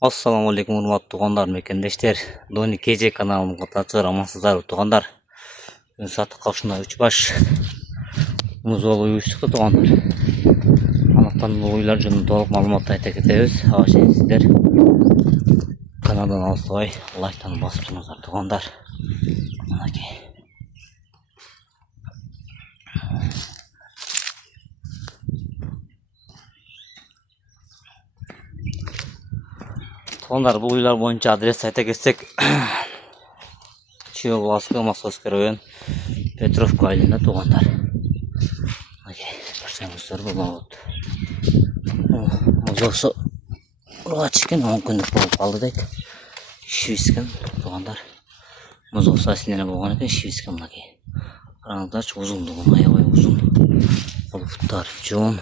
Ассалаумағалейкум урматтуу туугандар, мекендештер. Дони КЖ каналымын катнашчылар, амансыздарбы туугандар. Сатыкка ушундай 3 баш муз болуп уюштук да туугандар. Анықтан бул уйлар жөнүндө толук маалымат айта кетебиз. Сиздер каналдан алыстабай лайктан басып туруңуздар туугандар. Мынакей. Туугандар, бул уйлар боюнча адрес айта кетсек, Чиоловска, Московский район, Петровка айылында туугандар. Мынакей, көрсөңүздөр болот. Музоосу ургач экен, 10 күндүк болуп калды дейт. Шивискен туугандар. Музоосу асинене болгон экен, шивискен мынакей. Караңыздарчы, узундугу аябай узун. Буттар жоон.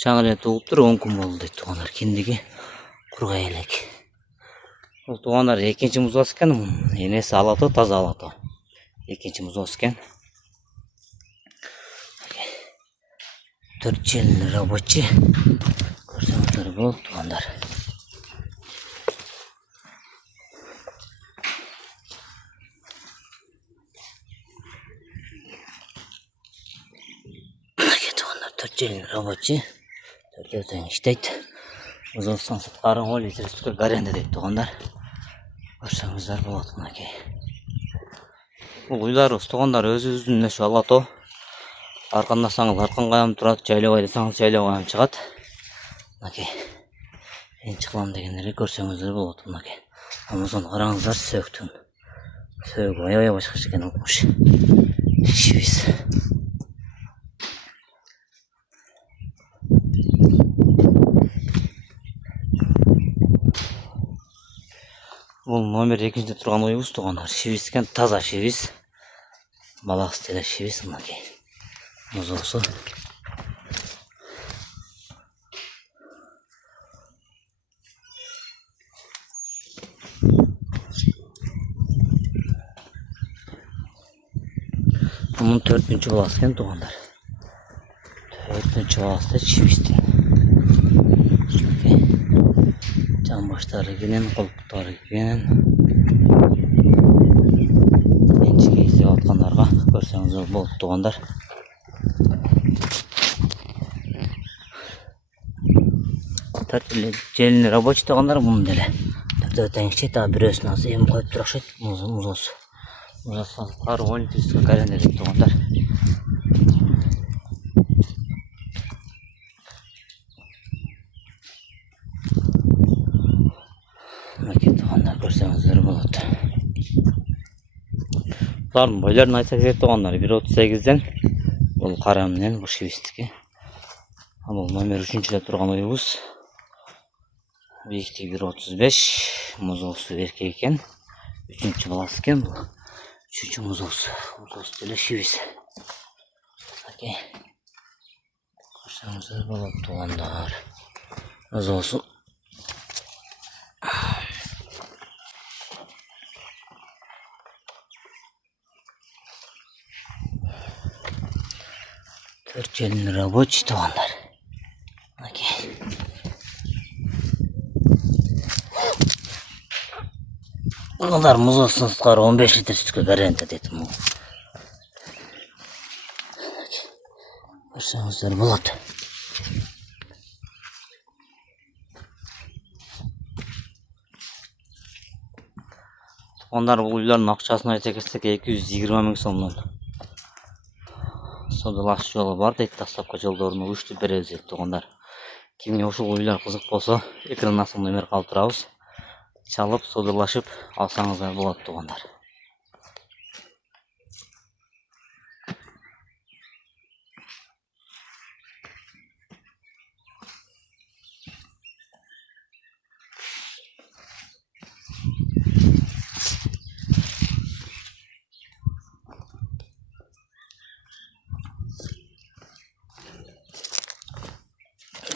Жаңы эле тууптур, 10 күн болду дейт туугандар. Киндиги кургай элек. Бул туугандар экинчи музоос экен, энеси алатоо, таза алатоо. Экинчи музоос экен. 4 жыл рабочий. Көрсөңүздөр болот туугандар. Туугандар 4 жыл рабочий. 4 тең иштейт. Музоостон сырткары 10 литр сүткө гаренде дейт туугандар. Көрсөңүздөр болот мынакей. Бул уйларыбыз туугандар өзүбүздүн ошо алатоо. Аркандасаңыз аркан кайым турат, жайлабай десеңиз жайлабай кайым чыгат. Мынакей. Мен чыгылам дегендерге көрсөңүздөр болот мынакей. Амазон караңыздар, сөктүн. Сөөгү аябай башкача экен укмуш. Шивис. Бул номер 2-де турган уюбуз туугандар. Шивискен, таза шивис. Балак стиле шивис мынакей. Музоосу. Bunun 4-cü balası eкен tуугандар. 4-cü balası da şivistен. Can başları genen, kolpuktары genen. Ençiге izlеп atkanlarga көрсөңүздөр болот tуугандар. Желini рабочий туугандар bunun деле. Төртөө теңишет, а бирөөсүн азыр эми коюп турушат музоосу. Музоосу 10 литрге гаренде дейт туугандар. Мынакей туугандар, көрсөңүздөр болот. Булардын бойлорун айта кетет туугандар, 1.38ден бул кара менен бул шивистики. Бул номер 3-де турган уюбуз. Биіктігі 1.35, музоосу эркек экен. 3-cü баласы экен бул. 3-cü музоосу. Музоосу деле шивис. Окей. Көрсөңүздөр болот туугандар. Музоосу. Төртчелин рабочий туугандар. Окей. Bunlar muzosун сырткары 15 литр сүткө гаренде дейт мул. Көрсөңүздөр болот. Туугандар, бул уйлардын акчасын айта кетсек 220 000 сомдон. Содалаш жолу бар дейт, дастапка жолдорун уюштуп беребиз дейт туугандар. Кимге ушул уйлар кызык болсо, экран астында номер калтырабыз. Çalıp sodurlaşıp alsanızlar болот tуугандар.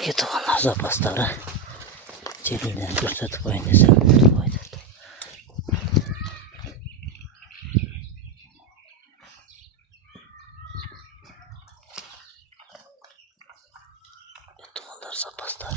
Tуугандар, запастары желиден көрсөтүп коюн десем болбойт. запастар.